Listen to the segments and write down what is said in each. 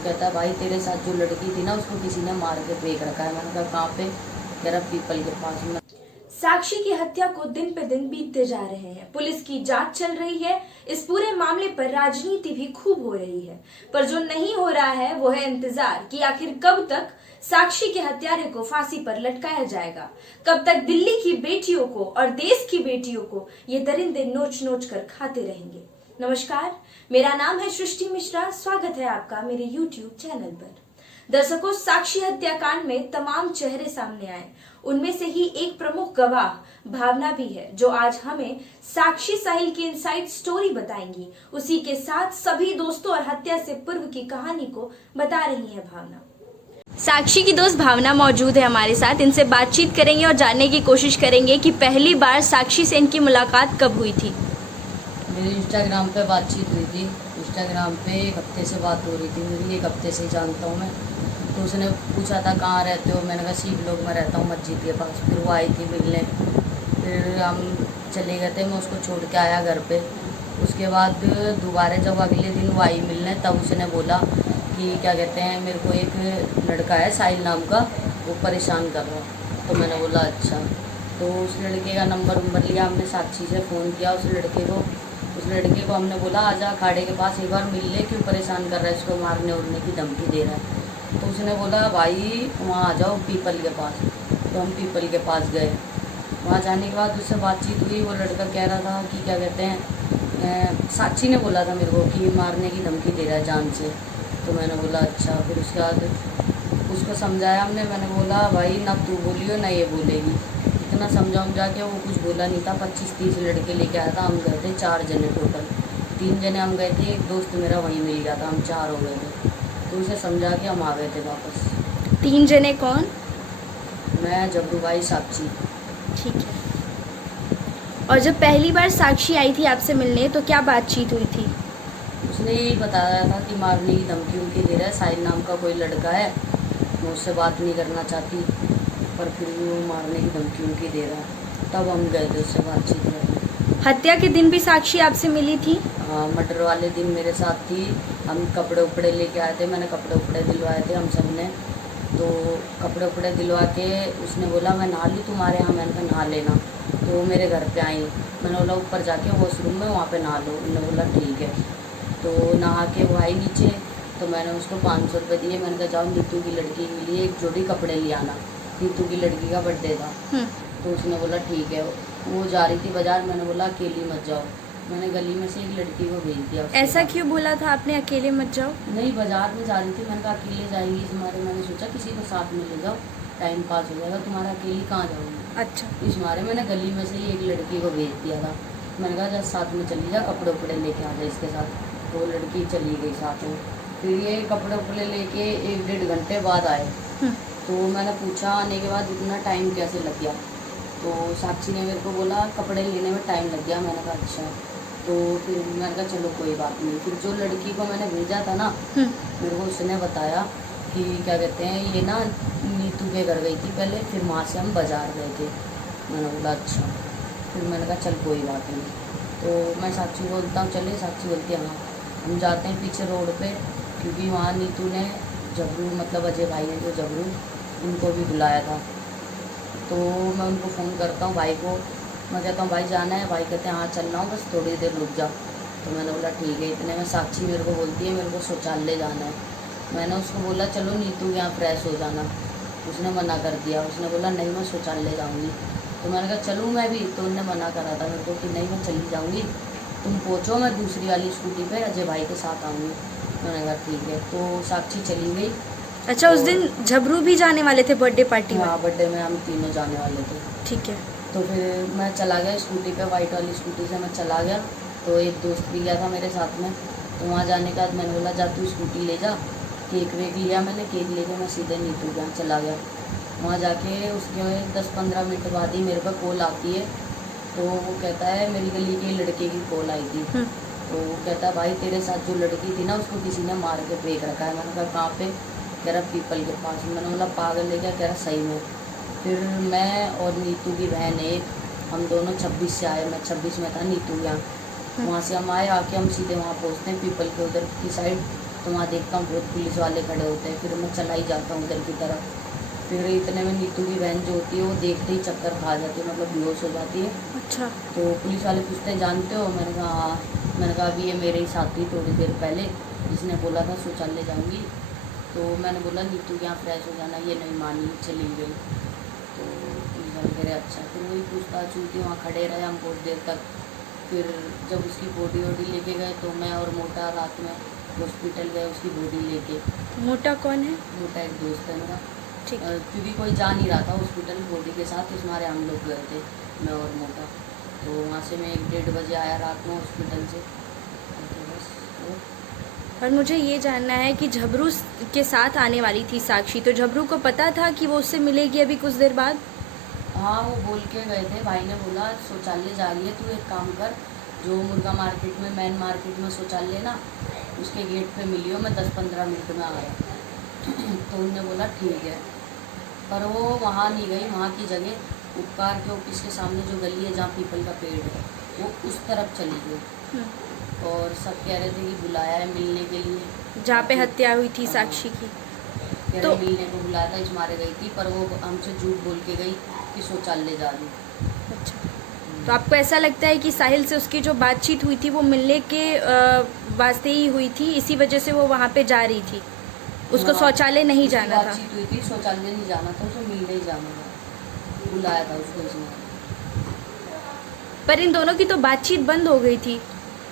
कहता है भाई तेरे साथ जो लड़की थी ना उसको किसी ने मार के फेंक रखा है। मैंने कहा कहाँ पे? कह रहा पीपल के पास में। साक्षी की हत्या को दिन पे दिन बीतते जा रहे हैं। पुलिस की जांच चल रही है। इस पूरे मामले पर राजनीति भी खूब हो रही है, पर जो नहीं हो रहा है वो है इंतजार कि आखिर कब तक साक्षी के हत्यारे को फांसी पर लटकाया जाएगा, कब तक दिल्ली की बेटियों को और देश की बेटियों को ये दरिंदे नोच नोच कर खाते रहेंगे। नमस्कार, मेरा नाम है सृष्टि मिश्रा। स्वागत है आपका मेरे YouTube चैनल पर। दर्शकों, साक्षी हत्याकांड में तमाम चेहरे सामने आए। उनमें से ही एक प्रमुख गवाह भावना भी है, जो आज हमें साक्षी साहिल की इनसाइड स्टोरी बताएंगी। उसी के साथ सभी दोस्तों और हत्या से पूर्व की कहानी को बता रही है भावना। साक्षी की दोस्त भावना मौजूद है हमारे साथ। इनसे बातचीत करेंगे और जानने की कोशिश करेंगे कि पहली बार साक्षी से इनकी मुलाकात कब हुई थी। मेरी इंस्टाग्राम पे बातचीत हुई थी। इंस्टाग्राम पे एक हफ्ते से बात हो रही थी मेरी, एक हफ्ते से ही जानता हूँ मैं। तो उसने पूछा था कहाँ रहते हो, मैंने कहा सी ब्लॉक में रहता हूँ मस्जिद के पास। फिर वो आई थी मिलने, फिर हम चले गए थे, मैं उसको छोड़ के आया घर पे। उसके बाद दोबारा जब अगले दिन वो आई मिलने, तब उसने बोला कि क्या कहते हैं, मेरे को एक लड़का है साहिल नाम का, वो परेशान कर रहा। तो मैंने बोला अच्छा। तो उस लड़के का नंबर लिया हमने, साक्षी से फ़ोन किया उस लड़के को हमने बोला आजा अखाड़े के पास एक बार मिल ले, क्यों परेशान कर रहा है, इसको मारने उड़ने की धमकी दे रहा है। तो उसने बोला भाई वहाँ आ जाओ पीपल के पास। तो हम पीपल के पास गए। वहाँ जाने के बाद उससे बातचीत हुई। वो लड़का कह रहा था कि क्या कहते हैं, साक्षी ने बोला था मेरे को कि मारने की धमकी दे रहा है जान से। तो मैंने बोला अच्छा। फिर उसके बाद उसको समझाया हमने। मैंने बोला भाई ना तू बोलियो ना ये बोलेगी। इतना समझा के वो कुछ बोला नहीं था। 25-30 लड़के लेके आया था। हम गए थे 4 जने टोटल, 3 जने हम गए थे, एक दोस्त मेरा वहीं मिल गया था, हम 4 हो गए थे। तो उसे समझा के हम आ गए थे वापस। 3 जने कौन? मैं, जबरू भाई, साक्षी। ठीक है। और जब पहली बार साक्षी आई थी आपसे मिलने, तो क्या बातचीत हुई थी? उसने यही बताया था कि मारने की धमकी उनकी दे रहा है, साहिल नाम का कोई लड़का है, मैं उससे बात नहीं करना चाहती, पर फिर भी वो मारने की धमकी उनकी दे रहा है। तब हम गए थे उससे बातचीत में। हत्या के दिन भी साक्षी आपसे मिली थी? हाँ, मर्डर वाले दिन मेरे साथ थी। हम कपड़े उपड़े लेके आए थे, मैंने कपड़े उपड़े दिलवाए थे हम सब ने। तो कपड़े उपड़े दिलवा के उसने बोला मैं नहा लूँ तुम्हारे यहाँ। मैंने कहा नहा लेना। तो वो मेरे घर पे आई। मैंने बोला ऊपर जाके वॉशरूम में वहाँ पे नहा लो। उन्होंने बोला ठीक है। तो नहा के वो आई नीचे। तो मैंने उसको 500 रुपये दिए। मैंने कहा जाओ नीतू की लड़की के लिए एक जोड़ी कपड़े ले आना, नीतू की लड़की का बर्थडे था। तो उसने बोला ठीक है। वो जा रही थी बाजार। मैंने बोला अकेली मत जाओ। मैंने गली में से एक लड़की को भेज दिया। ऐसा क्यों बोला था आपने, अकेले मत जाओ? नहीं, बाजार में जा रही थी। मैंने कहा अकेले जाएंगी तुम्हारे, मैंने सोचा किसी को साथ में ले जाओ, टाइम पास हो जाएगा, तुम्हारा अकेली कहाँ जाऊँगी। अच्छा। इस मारे मैंने गली में से ही एक लड़की को भेज दिया था। मैंने कहा जब साथ में चली जा, कपड़े उपड़े लेके आ जाए इसके साथ। तो वो लड़की चली गई साथ में। फिर ये कपड़े उपड़े लेके 1-1.5 घंटे बाद आए। तो मैंने पूछा आने के बाद इतना टाइम कैसे लग गया। तो साक्षी ने मेरे को बोला कपड़े लेने में टाइम लग गया। मैंने कहा अच्छा। तो फिर मैंने कहा चलो कोई बात नहीं। फिर जो लड़की को मैंने भेजा था ना, मेरे को उसने बताया कि क्या कहते हैं, ये ना नीतू के घर गई थी पहले, फिर वहाँ से हम बाज़ार गए थे। मैंने बोला अच्छा। फिर मैंने कहा चल कोई बात नहीं। तो मैं साक्षी बोलता हूँ चले, साक्षी बोलती है हाँ। हम जाते हैं पीछे रोड पे, क्योंकि वहाँ नीतू ने जबरू, मतलब अजय भाई है जो जबरू, उनको भी बुलाया था। तो मैं उनको फ़ोन करता हूँ भाई को। मैं कहता हूँ भाई जाना है। भाई कहते हैं हाँ चलना हो, बस थोड़ी देर रुक जाओ। तो मैंने बोला ठीक है। इतने में साक्षी मेरे को बोलती है मेरे को शौचालय जाना है। मैंने उसको बोला चलो नीतू यहाँ फ्रेश हो जाना। उसने मना कर दिया। उसने बोला नहीं मैं शौचालय जाऊँगी। तो मैंने कहा चलूँ मैं भी। तो उन्होंने मना करा था मेरे को कि नहीं मैं चली जाऊँगी, तुम पहुँचो, मैं दूसरी वाली स्कूटी पर अजय भाई के साथ आऊँगी। मैंने कहा ठीक है। तो साक्षी चली गई। अच्छा, तो उस दिन झबरू भी जाने वाले थे बर्थडे पार्टी में? हाँ, बर्थडे में हम तीनों जाने वाले थे। ठीक है। तो फिर मैं चला गया स्कूटी पे, वाइट वाली स्कूटी से मैं चला गया। तो एक दोस्त भी गया था मेरे साथ में। तो वहाँ जाने के बाद मैंने बोला जा तू स्कूटी ले जा। केक वेक लिया मैंने, केक लेके मैं सीधे नीतू के यहाँ चला गया। वहाँ जाके उसके 10-15 मिनट बाद ही मेरे पर कॉल आती है। तो वो कहता है मेरी गली के लड़के की कॉल आई थी। तो वो कहता है भाई तेरे साथ जो लड़की थी ना उसको किसी ने मार के फेंक रखा है। मैंने कहा कहाँ पे? कह रहा पीपल के पास। मैंने बोला पागल है क्या? कह रहा सही में। फिर मैं और नीतू की बहन एक, हम दोनों 26 से आए। मैं 26 में था, नीतू यहाँ। वहाँ से हम आए, आके हम सीधे वहाँ पहुँचते हैं पीपल के उधर की साइड। तो वहाँ देखता हूँ बहुत पुलिस वाले खड़े होते हैं, फिर मैं चला ही जाता हूँ उधर की तरफ। फिर इतने में नीतू की बहन जो होती है वो देखते ही चक्कर खा जाती है, मतलब बेहोश हो जाती है। अच्छा। तो पुलिस वाले पूछते हैं जानते हो? मैंने कहा हाँ। मैंने कहा अभी ये मेरे ही साथ थी थोड़ी देर पहले, इसने बोला था शौचालय जाऊँगी, तो मैंने बोला नीतू यहाँ फ्रेश हो जाना, ये नहीं मानी, चली गई। तो पुलिस वाले कह रहे अच्छा। फिर वही पूछताछ हुई थी, वहाँ खड़े रहे हम बहुत देर तक। फिर जब उसकी बॉडी वॉडी लेके गए तो मैं और मोटा रात में हॉस्पिटल गए उसकी बॉडी लेके। मोटा कौन है? मोटा एक दोस्त है मेरा। ठीक। क्योंकि कोई जा नहीं रहा था हॉस्पिटल बॉडी के साथ, इस मारे हम लोग गए थे, मैं और मोटा। तो वहाँ से मैं 1-1:30 बजे आया रात में हॉस्पिटल से। तो बस और मुझे ये जानना है कि झबरू के साथ आने वाली थी साक्षी, तो झबरू को पता था कि वो उससे मिलेगी अभी कुछ देर बाद? हाँ, वो बोल के गए थे, भाई ने बोला शौचालय जा रही है, तू एक काम कर, जो मुर्गा मार्केट में मेन मार्केट में शौचालय ना, उसके गेट पे मिलियो, मैं 10-15 मिनट में आया। तो उनने बोला ठीक है। पर वो वहाँ नहीं गई, वहाँ की जगह उपकार के ऑफिस के सामने जो गली है जहाँ पीपल का पेड़ है, वो उस तरफ चली गई। और सब कह रहे थे कि बुलाया है मिलने के लिए, जहाँ पे हत्या हुई थी हाँ। साक्षी की। कह तो रहे मिलने को बुलाया था, इस मारे गई थी, पर वो हमसे झूठ बोल के गई कि शौचालय जा रही। अच्छा, तो आपको ऐसा लगता है कि साहिल से उसकी जो बातचीत हुई थी वो मिलने के वास्ते ही हुई थी, इसी वजह से वो वहाँ पे जा रही थी, उसको हाँ, शौचालय नहीं उसकी जाना था? बातचीत हुई थी, शौचालय नहीं जाना था, उसे मिलने ही जाना था, बुलाया था उसको इसने। पर इन दोनों की तो बातचीत बंद हो गई थी।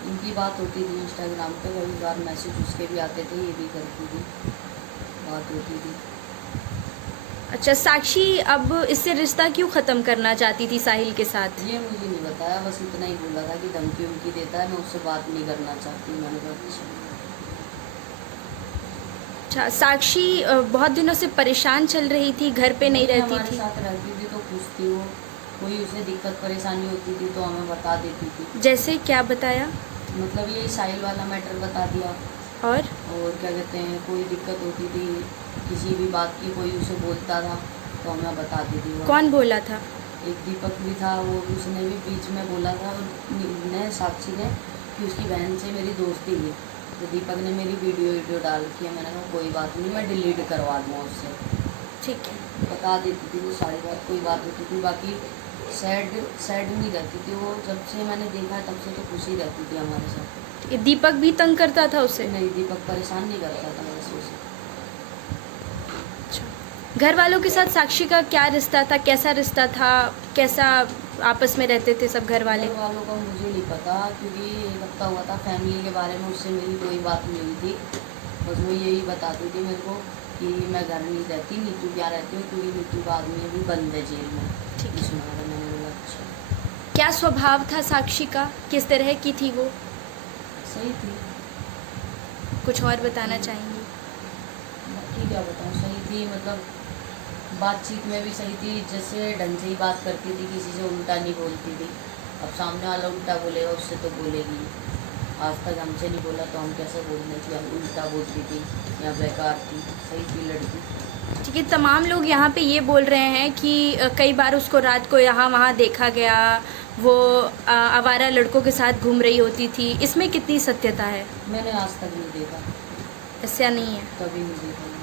इनकी बात होती थी इंस्टाग्राम पे, कई बार मैसेज उसके भी आते थे, ये भी करती थी, बात होती थी। अच्छा, साक्षी अब इससे रिश्ता क्यों ख़त्म करना चाहती थी साहिल के साथ? ये मुझे नहीं बताया, बस इतना ही बोला था कि धमकी उमकी देता है, मैं उससे बात नहीं करना चाहती। मैंने कहा अच्छा, साक्षी बहुत दिनों से परेशान चल रही थी, घर पे नहीं रहती हमारे थी? साथ रहती थी तो खुश थी वो, कोई उसे दिक्कत परेशानी होती थी तो हमें बता देती थी। जैसे क्या बताया? मतलब यही साहिल वाला मैटर बता दिया। और क्या कहते हैं, कोई दिक्कत होती थी किसी भी बात की, कोई उसे बोलता था तो हमें बताती थी वो। कौन बोला था? एक दीपक भी था, वो उसने भी बीच में बोला था ने साक्षी ने कि उसकी बहन से मेरी दोस्ती हुई, तो दीपक ने मेरी वीडियो डाल की है। मैंने कहा कोई बात नहीं, मैं डिलीट करवा दूँगा उससे। ठीक है, बता देती थी वो सारी बात, कोई बात होती थी। बाकी सैड नहीं रहती थी वो, जब से मैंने देखा तब से तो खुशी रहती थी हमारे साथ। ये दीपक भी तंग करता था उसे? नहीं, दीपक परेशान नहीं करता था वैसे उसे। अच्छा, घर वालों के साथ साक्षी का क्या रिश्ता था, कैसा रिश्ता था, कैसा आपस में रहते थे सब घर वाले? घर वालों का मुझे नहीं पता, क्योंकि एक हफ्ता हुआ था, फैमिली के बारे में उससे मेरी कोई बात नहीं हुई थी। बस वो यही बताती थी मेरे को कि मैं घर नहीं रहती, नीतू क्या रहती हूँ, क्योंकि नीतू का आदमी अभी बंद है जेल में। ठीक है। मैंने बोला अच्छा। क्या स्वभाव था साक्षी का, किस तरह की थी वो? सही थी। कुछ और बताना चाहेंगी? बाकी क्या बताऊँ, सही थी, मतलब बातचीत में भी सही थी, जैसे ढंग से ही बात करती थी, किसी से उल्टा नहीं बोलती थी। अब सामने वाला उल्टा बोलेगा उससे तो बोलेगी, आज तक हमसे नहीं बोला तो हम कैसे बोलने की, हम उल्टा बोलती थी या बेकार थी। सही थी लड़की। ठीक है, तमाम लोग यहाँ पे ये बोल रहे हैं कि कई बार उसको रात को यहाँ वहाँ देखा गया, वो आवारा लड़कों के साथ घूम रही होती थी, इसमें कितनी सत्यता है? मैंने आज तक नहीं देखा, ऐसा नहीं है? कभी नहीं देखा मैंने।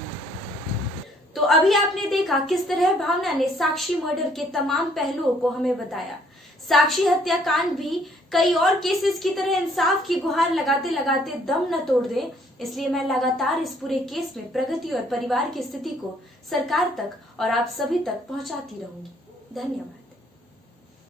तो अभी आपने देखा किस तरह भावना ने साक्षी मर्डर के तमाम पहलुओं को हमें बताया। साक्षी हत्याकांड भी कई और केसेस की तरह इंसाफ की गुहार लगाते लगाते दम न तोड़ दे, इसलिए मैं लगातार इस पूरे केस में प्रगति और परिवार की स्थिति को सरकार तक और आप सभी तक पहुंचाती रहूंगी। धन्यवाद।